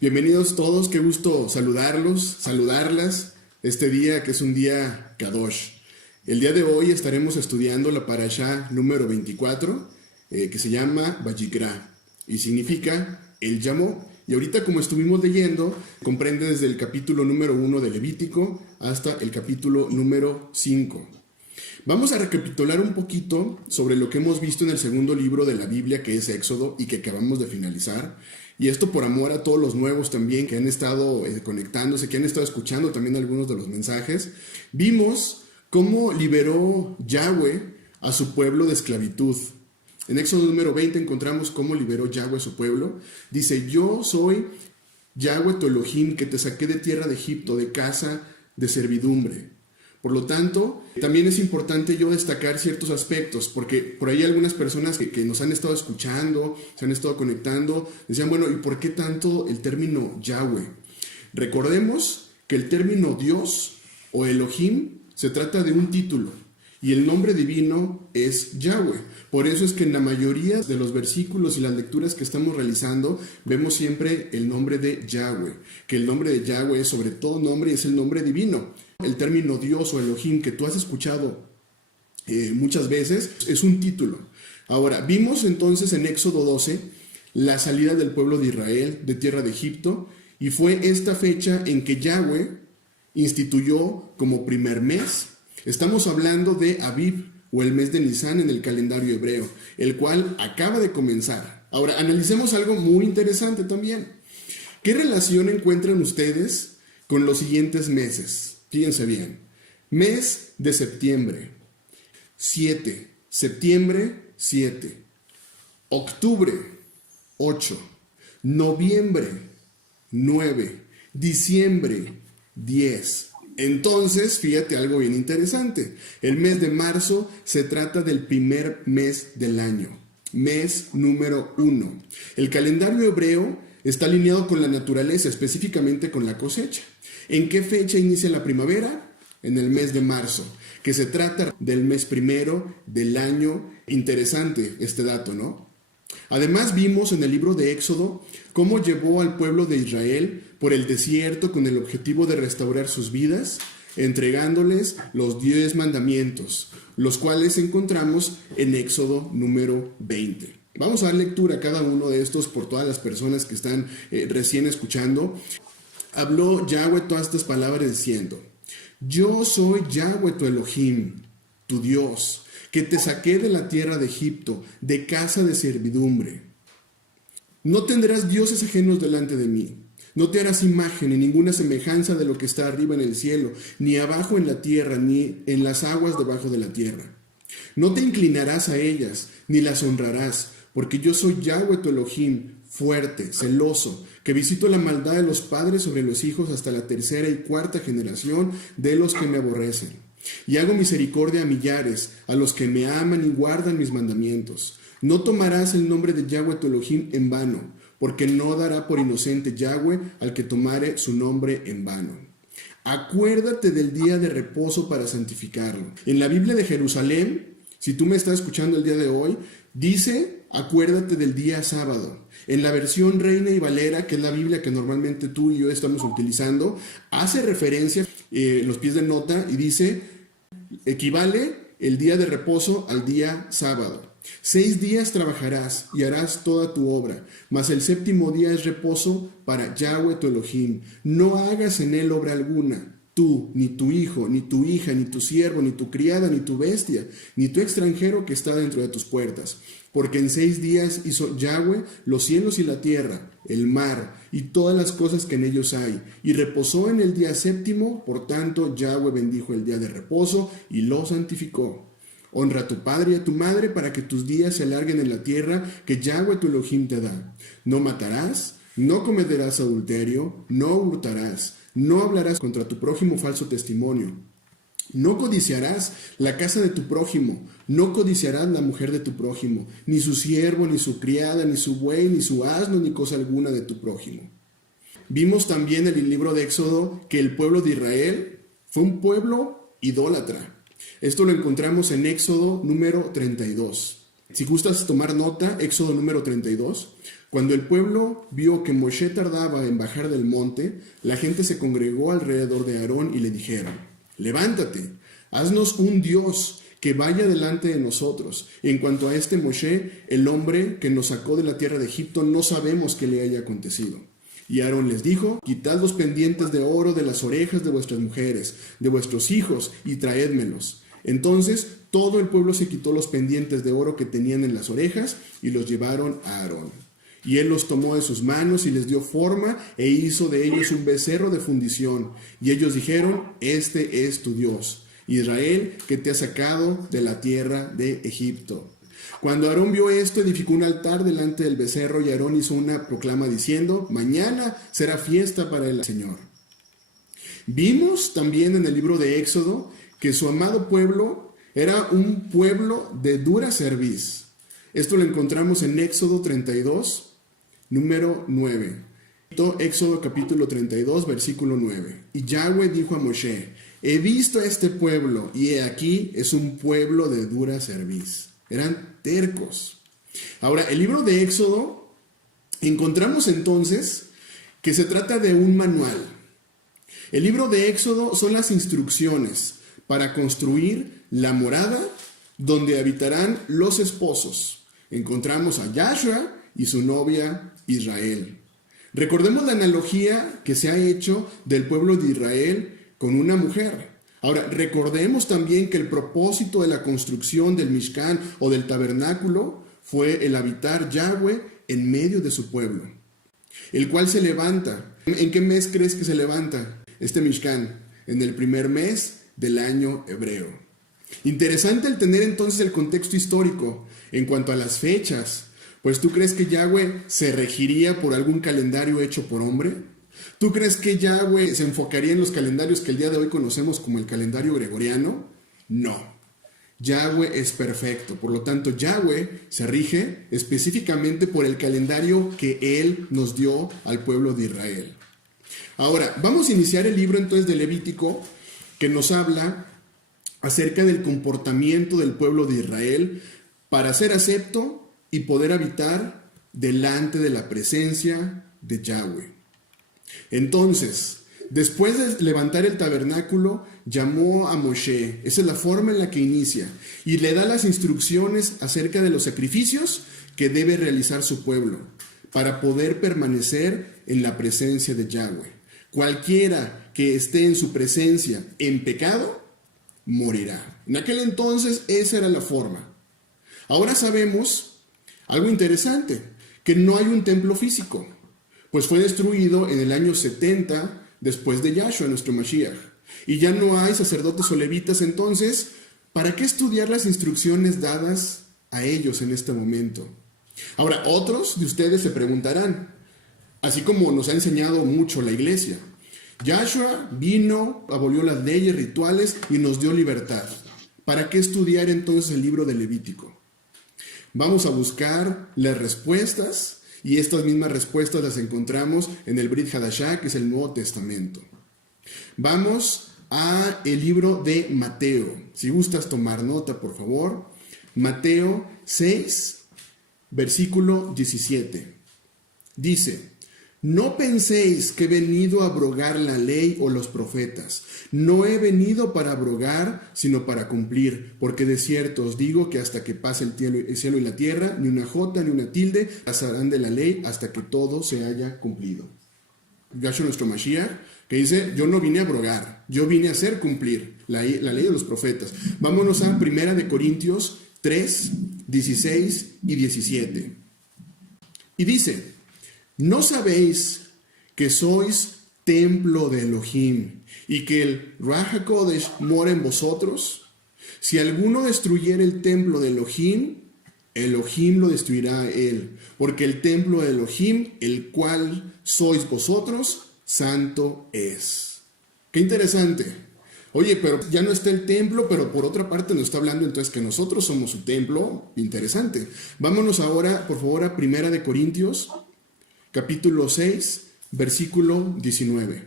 Bienvenidos todos, qué gusto saludarlas, este día que es un día Kadosh. El día de hoy estaremos estudiando la parashá número 24, que se llama Vayikra, y significa Él llamó. Y ahorita, como estuvimos leyendo, comprende desde el capítulo número 1 de Levítico hasta el capítulo número 5. Vamos a recapitular un poquito sobre lo que hemos visto en el segundo libro de la Biblia, que es Éxodo, y que acabamos de finalizar. Y esto por amor a todos los nuevos también que han estado conectándose, que han estado escuchando también algunos de los mensajes. Vimos cómo liberó Yahweh a su pueblo de esclavitud. En Éxodo número 20 encontramos cómo liberó Yahweh a su pueblo. Dice: yo soy Yahweh tu Elohim, que te saqué de tierra de Egipto, de casa de servidumbre. Por lo tanto, también es importante yo destacar ciertos aspectos, porque por ahí algunas personas que nos han estado escuchando, se han estado conectando, decían, bueno, ¿y por qué tanto el término Yahweh? Recordemos que el término Dios o Elohim se trata de un título, y el nombre divino es Yahweh. Por eso es que en la mayoría de los versículos y las lecturas que estamos realizando, vemos siempre el nombre de Yahweh, que el nombre de Yahweh es sobre todo nombre y es el nombre divino. El término Dios o Elohim que tú has escuchado muchas veces es un título. Ahora, vimos entonces en Éxodo 12 la salida del pueblo de Israel de tierra de Egipto, y fue esta fecha en que Yahweh instituyó como primer mes. Estamos hablando de Aviv, o el mes de Nisan en el calendario hebreo, el cual acaba de comenzar. Ahora, analicemos algo muy interesante también. ¿Qué relación encuentran ustedes con los siguientes meses? Fíjense bien. Mes de septiembre, 7. Septiembre, 7. Octubre, 8. Noviembre, 9. Diciembre, 10. Entonces, fíjate algo bien interesante. El mes de marzo se trata del primer mes del año, mes número 1. El calendario hebreo está alineado con la naturaleza, específicamente con la cosecha. ¿En qué fecha inicia la primavera? En el mes de marzo, que se trata del mes primero del año. Interesante este dato, ¿no? Además vimos en el libro de Éxodo cómo llevó al pueblo de Israel por el desierto con el objetivo de restaurar sus vidas, entregándoles los 10 mandamientos, los cuales encontramos en Éxodo número 20. Vamos a dar lectura a cada uno de estos por todas las personas que están recién escuchando. Habló Yahweh todas estas palabras diciendo: yo soy Yahweh tu Elohim, tu Dios, que te saqué de la tierra de Egipto, de casa de servidumbre. No tendrás dioses ajenos delante de mí. No te harás imagen ni ninguna semejanza de lo que está arriba en el cielo, ni abajo en la tierra, ni en las aguas debajo de la tierra. No te inclinarás a ellas, ni las honrarás, porque yo soy Yahweh tu Elohim, fuerte, celoso, que visito la maldad de los padres sobre los hijos hasta la tercera y cuarta generación de los que me aborrecen. Y hago misericordia a millares, a los que me aman y guardan mis mandamientos. No tomarás el nombre de Yahweh tu Elohim en vano, porque no dará por inocente Yahweh al que tomare su nombre en vano. Acuérdate del día de reposo para santificarlo. En la Biblia de Jerusalén, si tú me estás escuchando el día de hoy, dice: acuérdate del día sábado. En la versión Reina y Valera, que es la Biblia que normalmente tú y yo estamos utilizando, hace referencia los pies de nota y dice: equivale el día de reposo al día sábado. 6 días trabajarás y harás toda tu obra, mas el séptimo día es reposo para Yahweh tu Elohim. No hagas en él obra alguna, tú, ni tu hijo, ni tu hija, ni tu siervo, ni tu criada, ni tu bestia, ni tu extranjero que está dentro de tus puertas. Porque en 6 días hizo Yahweh los cielos y la tierra, el mar y todas las cosas que en ellos hay, y reposó en el día séptimo. Por tanto, Yahweh bendijo el día de reposo y lo santificó. Honra a tu padre y a tu madre para que tus días se alarguen en la tierra que Yahweh tu Elohim te da. No matarás, no cometerás adulterio, no hurtarás, no hablarás contra tu prójimo falso testimonio. No codiciarás la casa de tu prójimo, no codiciarás la mujer de tu prójimo, ni su siervo, ni su criada, ni su buey, ni su asno, ni cosa alguna de tu prójimo. Vimos también en el libro de Éxodo que el pueblo de Israel fue un pueblo idólatra. Esto lo encontramos en Éxodo número 32. Si gustas tomar nota, Éxodo número 32. Cuando el pueblo vio que Moshe tardaba en bajar del monte, la gente se congregó alrededor de Aarón y le dijeron: levántate, haznos un Dios que vaya delante de nosotros. En cuanto a este Moshe, el hombre que nos sacó de la tierra de Egipto, no sabemos qué le haya acontecido. Y Aarón les dijo: quitad los pendientes de oro de las orejas de vuestras mujeres, de vuestros hijos, y traédmelos. Entonces todo el pueblo se quitó los pendientes de oro que tenían en las orejas y los llevaron a Aarón. Y él los tomó de sus manos y les dio forma e hizo de ellos un becerro de fundición. Y ellos dijeron: este es tu Dios, Israel, que te ha sacado de la tierra de Egipto. Cuando Aarón vio esto, edificó un altar delante del becerro, y Aarón hizo una proclama diciendo: mañana será fiesta para el Señor. Vimos también en el libro de Éxodo que su amado pueblo era un pueblo de dura cerviz. Esto lo encontramos en Éxodo 32, número 9. Éxodo capítulo 32, versículo 9. Y Yahweh dijo a Moshe: he visto a este pueblo, y he aquí es un pueblo de dura cerviz. Eran tercos. Ahora, el libro de Éxodo, encontramos entonces que se trata de un manual. El libro de Éxodo son las instrucciones para construir la morada donde habitarán los esposos. Encontramos a Yahshua y su novia Israel. Recordemos la analogía que se ha hecho del pueblo de Israel con una mujer. Ahora, recordemos también que el propósito de la construcción del Mishkan o del tabernáculo fue el habitar Yahweh en medio de su pueblo, el cual se levanta. ¿En qué mes crees que se levanta este Mishkan? En el primer mes del año hebreo. Interesante el tener entonces el contexto histórico en cuanto a las fechas. Pues ¿tú crees que Yahweh se regiría por algún calendario hecho por hombre? ¿Tú crees que Yahweh se enfocaría en los calendarios que el día de hoy conocemos como el calendario gregoriano? No. Yahweh es perfecto. Por lo tanto, Yahweh se rige específicamente por el calendario que Él nos dio al pueblo de Israel. Ahora, vamos a iniciar el libro entonces de Levítico, que nos habla acerca del comportamiento del pueblo de Israel para ser acepto y poder habitar delante de la presencia de Yahweh. Entonces, después de levantar el tabernáculo, llamó a Moshe. Esa es la forma en la que inicia. Y le da las instrucciones acerca de los sacrificios que debe realizar su pueblo para poder permanecer en la presencia de Yahweh. Cualquiera que esté en su presencia en pecado, morirá. En aquel entonces esa era la forma. Ahora sabemos algo interesante, que no hay un templo físico, pues fue destruido en el año 70 después de Yahshua, nuestro Mashiach. Y ya no hay sacerdotes o levitas, entonces, ¿para qué estudiar las instrucciones dadas a ellos en este momento? Ahora, otros de ustedes se preguntarán, así como nos ha enseñado mucho la iglesia, Yahshua vino, abolió las leyes rituales y nos dio libertad. ¿Para qué estudiar entonces el libro de Levítico? Vamos a buscar las respuestas, y estas mismas respuestas las encontramos en el Brit Hadashah, que es el Nuevo Testamento. Vamos a el libro de Mateo. Si gustas tomar nota, por favor. Mateo 6, versículo 17. Dice: no penséis que he venido a abrogar la ley o los profetas. No he venido para abrogar, sino para cumplir. Porque de cierto os digo que hasta que pase el cielo y la tierra, ni una jota ni una tilde pasarán de la ley hasta que todo se haya cumplido. Yahshua nuestro Mashiach, que dice: yo no vine a abrogar, yo vine a hacer cumplir la ley de los profetas. Vámonos a 1 Corintios 3, 16 y 17. Y dice: ¿no sabéis que sois templo de Elohim y que el Ruach HaKodesh mora en vosotros? Si alguno destruyera el templo de Elohim, Elohim lo destruirá a él, porque el templo de Elohim, el cual sois vosotros, santo es. Qué interesante. Oye, pero ya no está el templo, pero por otra parte nos está hablando entonces que nosotros somos su templo. Interesante. Vámonos ahora, por favor, a 1 Corintios capítulo 6, versículo 19.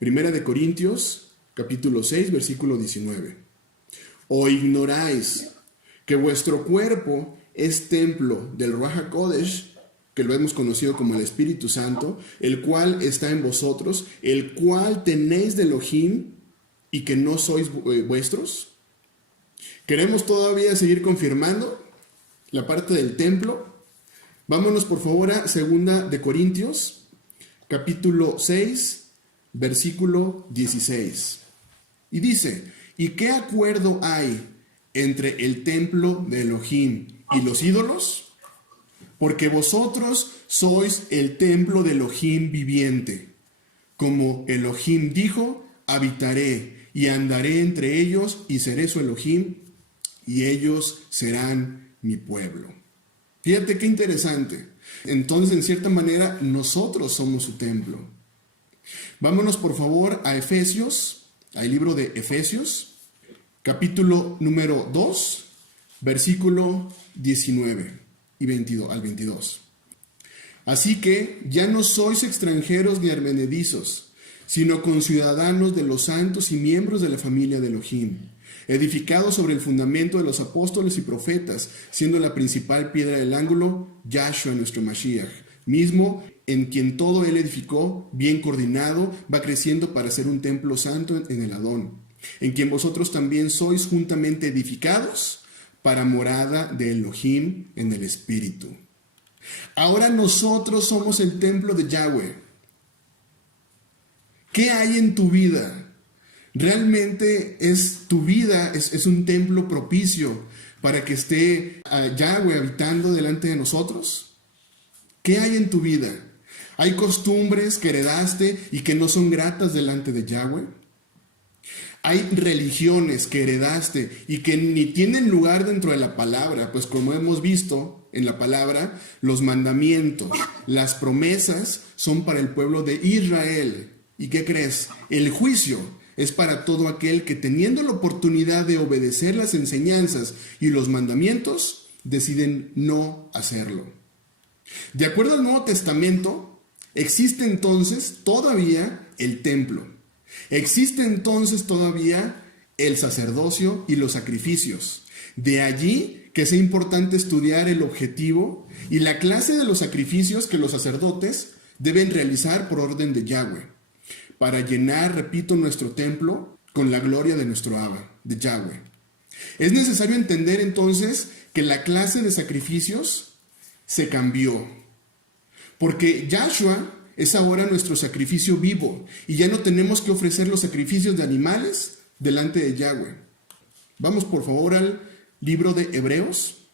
1 Corintios, capítulo 6, versículo 19. ¿O ignoráis que vuestro cuerpo es templo del Ruach HaKodesh, que lo hemos conocido como el Espíritu Santo, el cual está en vosotros, el cual tenéis de Elohim y que no sois vuestros? ¿Queremos todavía seguir confirmando la parte del templo? Vámonos por favor a 2 de Corintios, capítulo 6, versículo 16. Y dice, ¿y qué acuerdo hay entre el templo de Elohim y los ídolos? Porque vosotros sois el templo de Elohim viviente. Como Elohim dijo, habitaré y andaré entre ellos y seré su Elohim y ellos serán mi pueblo. Fíjate qué interesante. Entonces, en cierta manera, nosotros somos su templo. Vámonos por favor a Efesios, al libro de Efesios, capítulo número 2, versículo 19 y 22 al 22. Así que ya no sois extranjeros ni advenedizos, sino conciudadanos de los santos y miembros de la familia de Elohim, edificados sobre el fundamento de los apóstoles y profetas, siendo la principal piedra del ángulo Yahshua nuestro Mashiach, mismo en quien todo él edificó, bien coordinado, va creciendo para ser un templo santo en el Adón, en quien vosotros también sois juntamente edificados para morada de Elohim en el Espíritu. Ahora nosotros somos el templo de Yahweh. ¿Qué hay en tu vida? ¿Realmente tu vida es un templo propicio para que esté Yahweh habitando delante de nosotros? ¿Qué hay en tu vida? ¿Hay costumbres que heredaste y que no son gratas delante de Yahweh? Hay religiones que heredaste y que ni tienen lugar dentro de la palabra, pues como hemos visto en la palabra, los mandamientos, las promesas son para el pueblo de Israel. ¿Y qué crees? El juicio es para todo aquel que, teniendo la oportunidad de obedecer las enseñanzas y los mandamientos, deciden no hacerlo. De acuerdo al Nuevo Testamento, existe entonces todavía el templo. Existe entonces todavía el sacerdocio y los sacrificios. De allí que sea importante estudiar el objetivo y la clase de los sacrificios que los sacerdotes deben realizar por orden de Yahweh, para llenar, repito, nuestro templo con la gloria de nuestro Abba, de Yahweh. Es necesario entender entonces que la clase de sacrificios se cambió, porque Yahshua es ahora nuestro sacrificio vivo y ya no tenemos que ofrecer los sacrificios de animales delante de Yahweh. Vamos por favor al libro de Hebreos,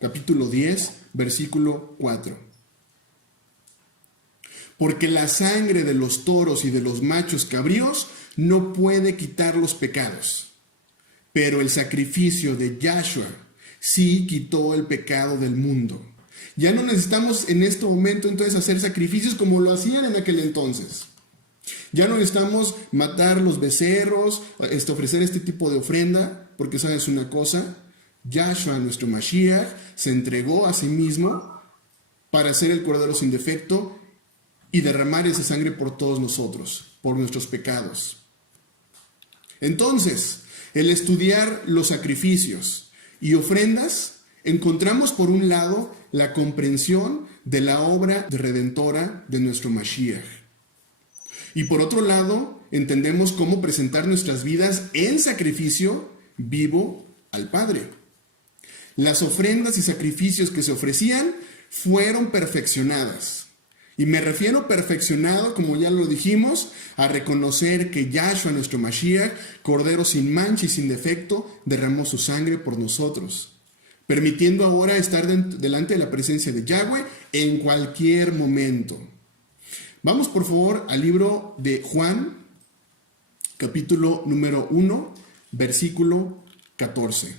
capítulo 10, versículo 4. Porque la sangre de los toros y de los machos cabríos no puede quitar los pecados, pero el sacrificio de Yahshua sí quitó el pecado del mundo. Ya no necesitamos en este momento entonces hacer sacrificios como lo hacían en aquel entonces. Ya no necesitamos matar los becerros, ofrecer este tipo de ofrenda, porque sabes una cosa, Yahshua, nuestro Mashiach, se entregó a sí mismo para ser el Cordero sin defecto y derramar esa sangre por todos nosotros, por nuestros pecados. Entonces, el estudiar los sacrificios y ofrendas, encontramos por un lado la comprensión de la obra redentora de nuestro Mashiach. Y por otro lado, entendemos cómo presentar nuestras vidas en sacrificio vivo al Padre. Las ofrendas y sacrificios que se ofrecían fueron perfeccionadas. Y me refiero perfeccionado, como ya lo dijimos, a reconocer que Yahshua, nuestro Mashiach, Cordero sin mancha y sin defecto, derramó su sangre por nosotros, permitiendo ahora estar delante de la presencia de Yahweh en cualquier momento. Vamos por favor al libro de Juan, capítulo número 1, versículo 14.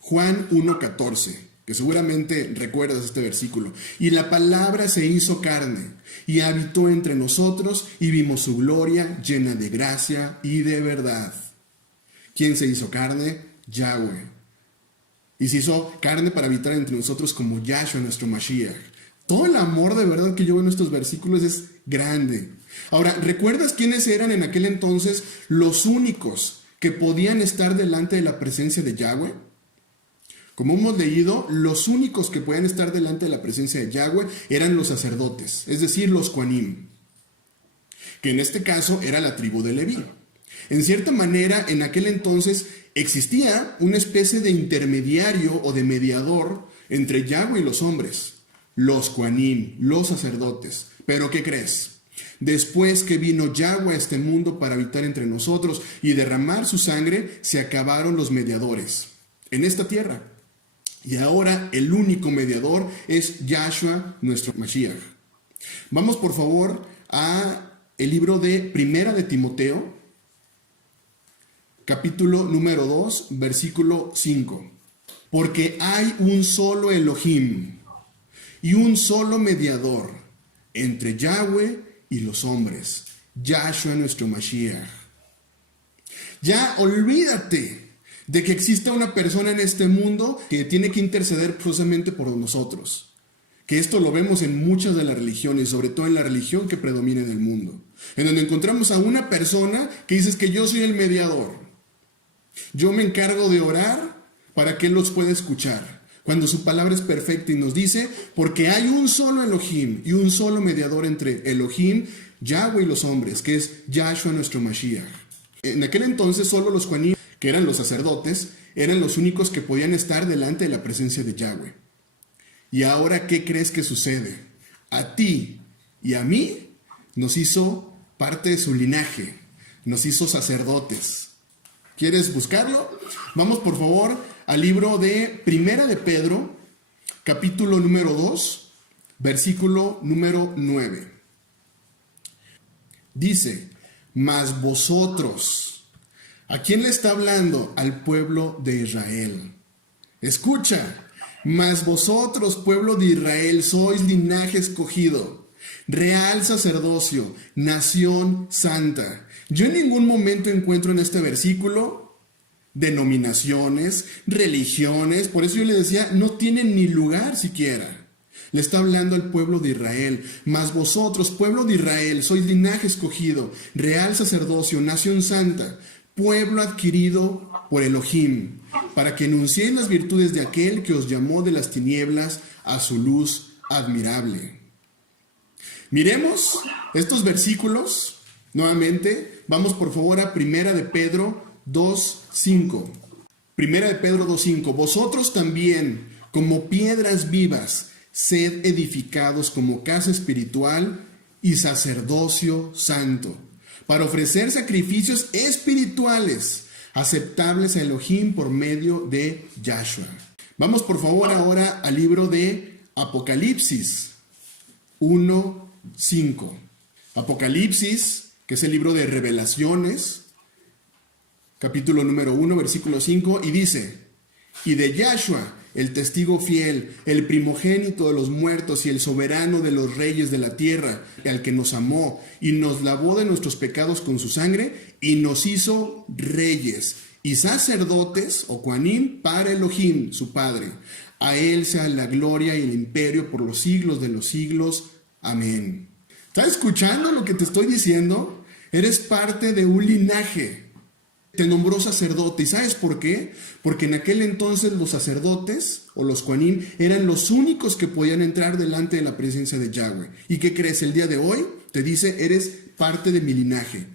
Juan 1:14, que seguramente recuerdas este versículo. Y la palabra se hizo carne y habitó entre nosotros y vimos su gloria llena de gracia y de verdad. ¿Quién se hizo carne? Yahweh. Y se hizo carne para habitar entre nosotros como Yahshua, nuestro Mashiach. Todo el amor de verdad que yo veo en estos versículos es grande. Ahora, ¿recuerdas quiénes eran en aquel entonces los únicos que podían estar delante de la presencia de Yahweh? Como hemos leído, los únicos que podían estar delante de la presencia de Yahweh eran los sacerdotes, es decir, los Kohanim, que en este caso era la tribu de Leví. En cierta manera, en aquel entonces existía una especie de intermediario o de mediador entre Yahweh y los hombres, los Kohanim, los sacerdotes. Pero ¿qué crees? Después que vino Yahweh a este mundo para habitar entre nosotros y derramar su sangre, se acabaron los mediadores en esta tierra. Y ahora el único mediador es Yahshua, nuestro Mashiach. Vamos por favor a el libro de Primera de Timoteo, capítulo número 2, versículo 5. Porque hay un solo Elohim y un solo mediador entre Yahweh y los hombres, Yahshua nuestro Mashiach. Ya olvídate de que exista una persona en este mundo que tiene que interceder precisamente por nosotros. Que esto lo vemos en muchas de las religiones, sobre todo en la religión que predomina en el mundo, en donde encontramos a una persona que dice que yo soy el mediador. Yo me encargo de orar para que Él los pueda escuchar, cuando su palabra es perfecta y nos dice, porque hay un solo Elohim y un solo mediador entre Elohim, Yahweh y los hombres, que es Yahshua nuestro Mashiach. En aquel entonces solo los Kohanim, que eran los sacerdotes, eran los únicos que podían estar delante de la presencia de Yahweh. Y ahora, ¿qué crees que sucede? A ti y a mí nos hizo parte de su linaje, nos hizo sacerdotes. ¿Quieres buscarlo? Vamos por favor al libro de Primera de Pedro, capítulo número 2, versículo número 9. Dice, mas vosotros, ¿a quién le está hablando? Al pueblo de Israel. Escucha, mas vosotros, pueblo de Israel, sois linaje escogido, real sacerdocio, nación santa. Yo en ningún momento encuentro en este versículo denominaciones, religiones, por eso yo le decía, no tienen ni lugar siquiera. Le está hablando al pueblo de Israel, mas vosotros, pueblo de Israel, sois linaje escogido, real sacerdocio, nación santa, pueblo adquirido por Elohim, para que enunciéis las virtudes de aquel que os llamó de las tinieblas a su luz admirable. Miremos estos versículos nuevamente. Vamos por favor a Primera de Pedro 2:5. Primera de Pedro 2:5. Vosotros también, como piedras vivas, sed edificados como casa espiritual y sacerdocio santo, para ofrecer sacrificios espirituales aceptables a Elohim por medio de Yahshua. Vamos por favor ahora al libro de Apocalipsis 1:5. Apocalipsis, que es el libro de Revelaciones, capítulo número 1, versículo 5, y dice, y de Yahshua, el testigo fiel, el primogénito de los muertos y el soberano de los reyes de la tierra, al que nos amó y nos lavó de nuestros pecados con su sangre y nos hizo reyes y sacerdotes o Kohanim para Elohim, su Padre. A él sea la gloria y el imperio por los siglos de los siglos. Amén. ¿Estás escuchando lo que te estoy diciendo? Eres parte de un linaje. Te nombró sacerdote. ¿Y sabes por qué? Porque en aquel entonces los sacerdotes o los Kohanim eran los únicos que podían entrar delante de la presencia de Yahweh. ¿Y qué crees? El día de hoy te dice, eres parte de mi linaje.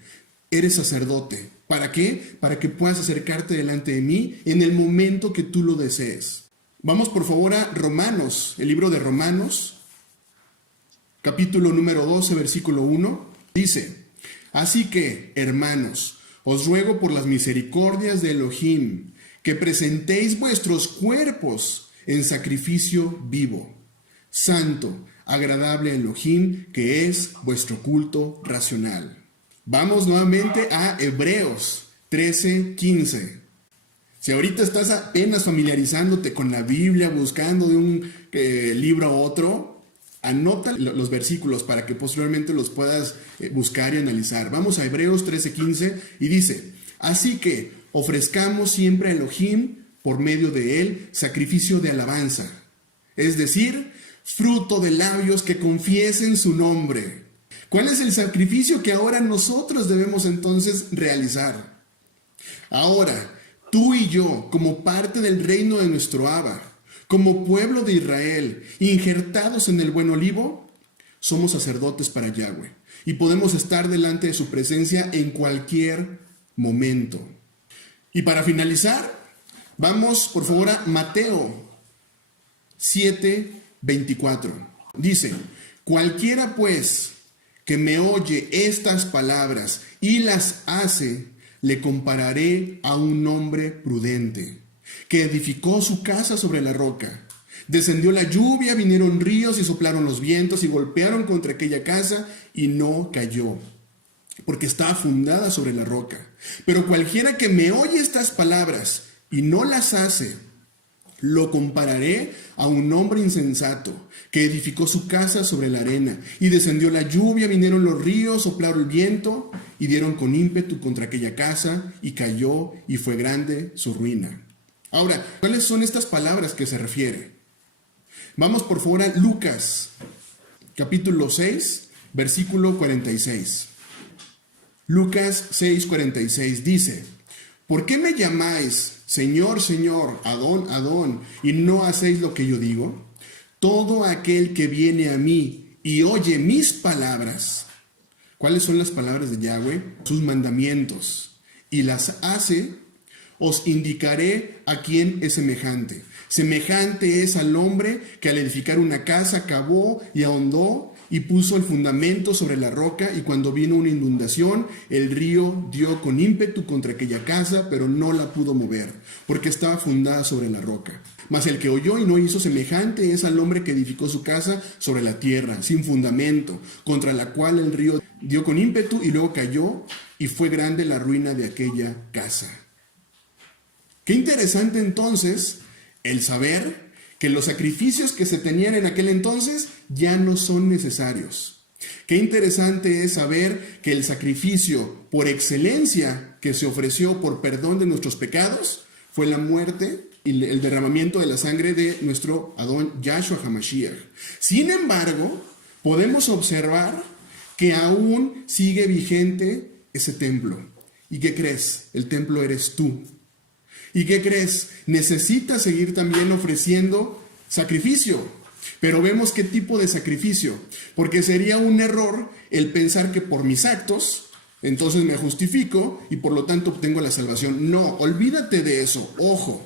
Eres sacerdote. ¿Para qué? Para que puedas acercarte delante de mí en el momento que tú lo desees. Vamos por favor a Romanos, el libro de Romanos, capítulo número 12, versículo 1. Dice, así que, hermanos, os ruego por las misericordias de Elohim, que presentéis vuestros cuerpos en sacrificio vivo, santo, agradable a Elohim, que es vuestro culto racional. Vamos nuevamente a Hebreos 13:15. Si ahorita estás apenas familiarizándote con la Biblia, buscando de un libro a otro, anota los versículos para que posteriormente los puedas buscar y analizar. Vamos a Hebreos 13:15 y dice, así que ofrezcamos siempre a Elohim, por medio de él, sacrificio de alabanza, es decir, fruto de labios que confiesen su nombre. ¿Cuál es el sacrificio que ahora nosotros debemos entonces realizar? Ahora, Tú y yo, como parte del reino de nuestro Abba, como pueblo de Israel, injertados en el buen olivo, somos sacerdotes para Yahweh y podemos estar delante de su presencia en cualquier momento. Y para finalizar, vamos por favor a Mateo 7:24. Dice: cualquiera pues que me oye estas palabras y las hace, le compararé a un hombre prudente, que edificó su casa sobre la roca. Descendió la lluvia, vinieron ríos y soplaron los vientos y golpearon contra aquella casa y no cayó, porque estaba fundada sobre la roca. Pero cualquiera que me oye estas palabras y no las hace, lo compararé a un hombre insensato que edificó su casa sobre la arena, y descendió la lluvia, vinieron los ríos, soplaron el viento y dieron con ímpetu contra aquella casa y cayó, y fue grande su ruina. Ahora, ¿cuáles son estas palabras que se refiere? Vamos por favor a Lucas capítulo 6, versículo 46. Lucas 6:46 dice: ¿por qué me llamáis Señor, Señor, Adón, Adón, y no hacéis lo que yo digo? Todo aquel que viene a mí y oye mis palabras. ¿Cuáles son las palabras de Yahweh? Sus mandamientos. Y las hace, os indicaré a quién es semejante. Semejante es al hombre que al edificar una casa cavó y ahondó y puso el fundamento sobre la roca, y cuando vino una inundación, el río dio con ímpetu contra aquella casa, pero no la pudo mover, porque estaba fundada sobre la roca. Mas el que oyó y no hizo, semejante es al hombre que edificó su casa sobre la tierra, sin fundamento, contra la cual el río dio con ímpetu y luego cayó, y fue grande la ruina de aquella casa. Qué interesante entonces el saber que los sacrificios que se tenían en aquel entonces ya no son necesarios. Qué interesante es saber que el sacrificio por excelencia que se ofreció por perdón de nuestros pecados fue la muerte y el derramamiento de la sangre de nuestro Adón Yahshua HaMashiach. Sin embargo, podemos observar que aún sigue vigente ese templo. ¿Y qué crees? El templo eres tú. ¿Y qué crees? Necesitas seguir también ofreciendo sacrificio. Pero vemos qué tipo de sacrificio. Porque sería un error el pensar que por mis actos, entonces me justifico y por lo tanto obtengo la salvación. No, olvídate de eso. Ojo,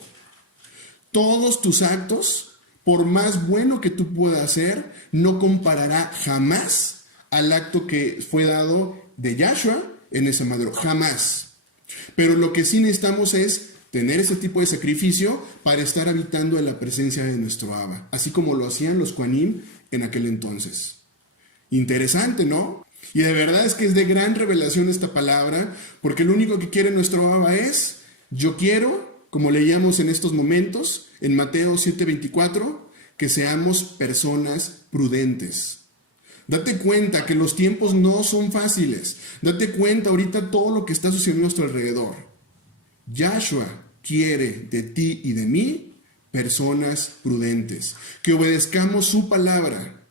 todos tus actos, por más bueno que tú puedas hacer, no comparará jamás al acto que fue dado de Yahshua en ese madero. Jamás. Pero lo que sí necesitamos es tener ese tipo de sacrificio para estar habitando en la presencia de nuestro Abba, así como lo hacían los Kohanim en aquel entonces. Interesante, ¿no? Y de verdad es que es de gran revelación esta palabra, porque lo único que quiere nuestro Abba es: yo quiero, como leíamos en estos momentos, en Mateo 7:24, que seamos personas prudentes. Date cuenta que los tiempos no son fáciles. Date cuenta ahorita todo lo que está sucediendo a nuestro alrededor. Yahshua quiere de ti y de mí personas prudentes, que obedezcamos su palabra,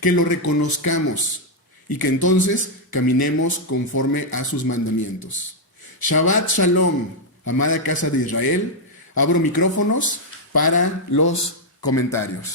que lo reconozcamos y que entonces caminemos conforme a sus mandamientos. Shabbat Shalom, amada casa de Israel. Abro micrófonos para los comentarios.